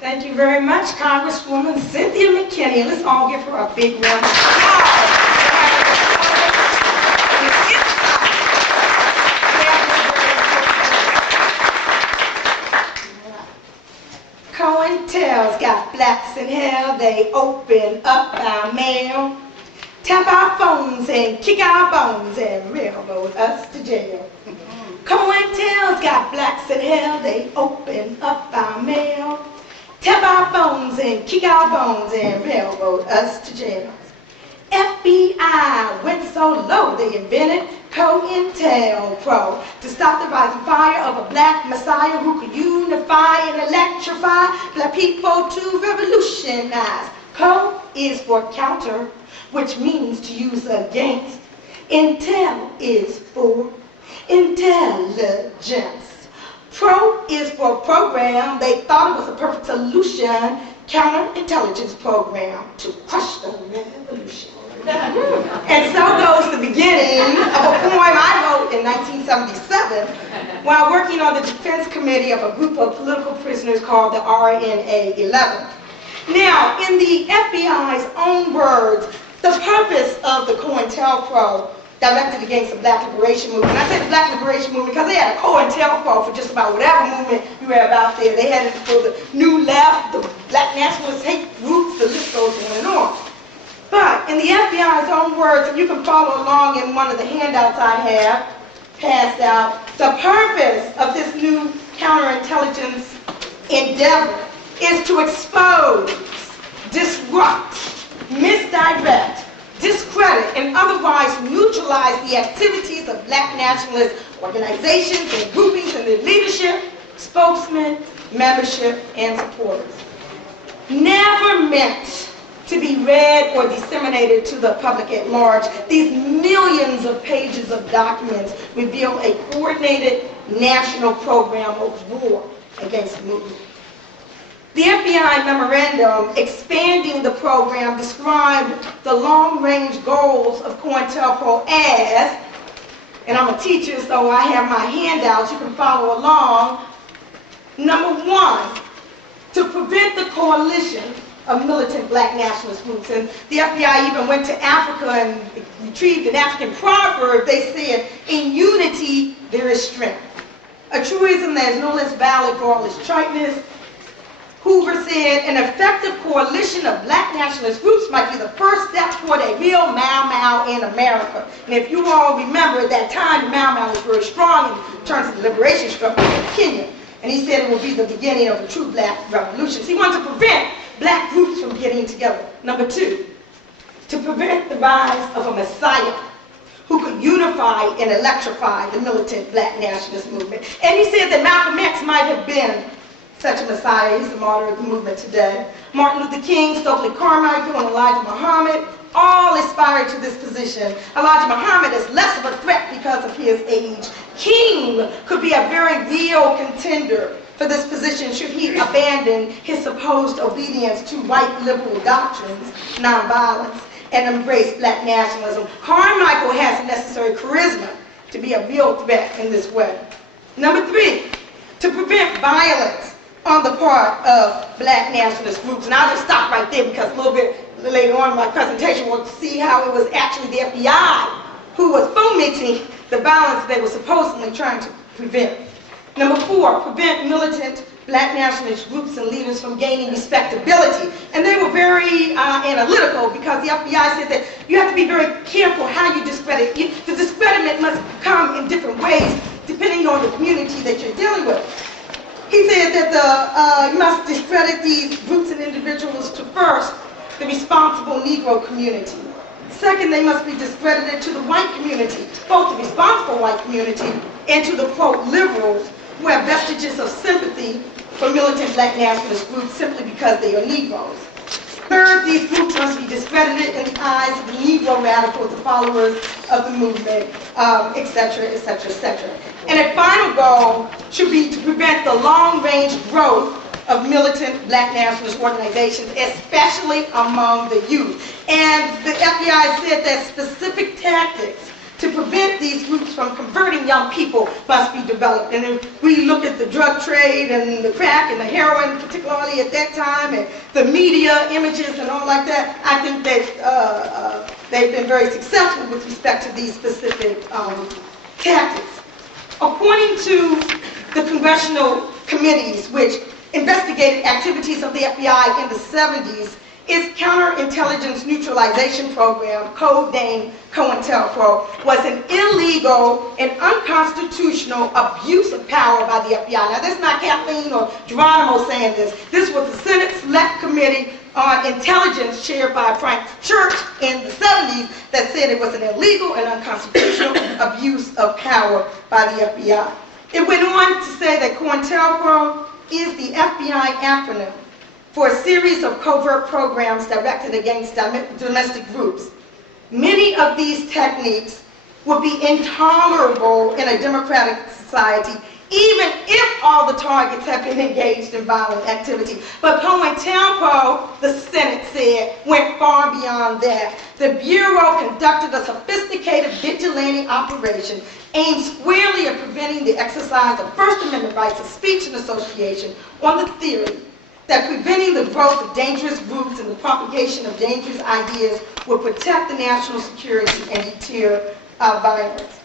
Thank you very much, Congresswoman Cynthia McKinney. Let's all give her a big round of applause. COINTEL's got blacks in hell, they open up our mail, tap our phones and kick our bones and railroad us to jail. COINTEL's got blacks in hell, they open up our mail, tap our phones and kick our bones and railroad us to jail. FBI went so low they invented COINTELPRO to stop the rising fire of a black messiah who could unify and electrify black people to revolutionize. Co is for counter, which means to use against. Intel is for intelligence. Pro is for program. They thought it was a perfect solution. Counterintelligence program to crush the revolution. And so goes the beginning of a poem I wrote in 1977 while working on the defense committee of a group of political prisoners called the RNA 11. Now, in the FBI's own words, the purpose of the COINTELPRO directed against the Black Liberation Movement. I say the Black Liberation Movement because they had a COINTELPRO for just about whatever movement you have out there. They had it for the New Left, the Black Nationalist hate groups, the list goes on and on. But in the FBI's own words, and you can follow along in one of the handouts I have passed out, the purpose of this new counterintelligence endeavor is to expose, disrupt, misdirect, discredit, and otherwise neutralize the activities of black nationalist organizations and groupings and their leadership, spokesmen, membership, and supporters. Never meant to be read or disseminated to the public at large, these millions of pages of documents reveal a coordinated national program of war against the movement. The FBI memorandum expanding the program described the long-range goals of COINTELPRO as, and I'm a teacher so I have my handouts, you can follow along. Number one, to prevent the coalition of militant black nationalist groups. And the FBI even went to Africa and retrieved an African proverb. They said, in unity there is strength. A truism that is no less valid for all its triteness. Hoover said, an effective coalition of black nationalist groups might be the first step toward a real Mau Mau in America. And if you all remember, at that time, the Mau Mau was very strong in terms of the liberation struggle in Kenya. And he said it would be the beginning of a true black revolution. So he wanted to prevent black groups from getting together. Number two, to prevent the rise of a messiah who could unify and electrify the militant black nationalist movement. And he said that Malcolm X might have been such a messiah. He's the martyr of the movement today. Martin Luther King, Stokely Carmichael, and Elijah Muhammad all aspired to this position. Elijah Muhammad is less of a threat because of his age. King could be a very real contender for this position should he abandon his supposed obedience to white liberal doctrines, nonviolence, and embrace black nationalism. Carmichael has the necessary charisma to be a real threat in this way. Number three, to prevent violence on the part of black nationalist groups. And I'll just stop right there because a little bit later on in my presentation we'll see how it was actually the FBI who was fomenting the violence they were supposedly trying to prevent. Number four, prevent militant black nationalist groups and leaders from gaining respectability. And they were very analytical because the FBI said that you have to be very careful how you discredit. The discreditment must come in different ways depending on the community that you're dealing with. He said that you must discredit these groups and individuals to first, the responsible Negro community. Second, they must be discredited to the white community, both the responsible white community and to the pro-liberals who have vestiges of sympathy for militant black nationalist groups simply because they are Negroes. Third, these groups must be discredited in the eyes of the Negro radicals, the followers of the movement, etc., etc., etc. And a final goal should be to prevent the long-range growth of militant black nationalist organizations, especially among the youth. And the FBI said that specific tactics to prevent these groups from converting young people must be developed. And if we look at the drug trade and the crack and the heroin, particularly at that time, and the media images and all like that, I think that they've been very successful with respect to these specific tactics. According to the congressional committees which investigated activities of the FBI in the 70s, its counterintelligence neutralization program, codenamed COINTELPRO, was an illegal and unconstitutional abuse of power by the FBI. Now, that's not Kathleen or Geronimo saying this. This was the Senate Select Committee on Intelligence chaired by Frank Church in the 70s that said it was an illegal and unconstitutional abuse of power by the FBI. It went on to say that COINTELPRO is the FBI acronym for a series of covert programs directed against domestic groups. Many of these techniques would be intolerable in a democratic society, even if all the targets have been engaged in violent activity. But COINTELPRO, the Senate said, went far beyond that. The Bureau conducted a sophisticated vigilante operation aimed squarely at preventing the exercise of First Amendment rights of speech and association on the theory that preventing the growth of dangerous groups and the propagation of dangerous ideas would protect the national security and deter violence.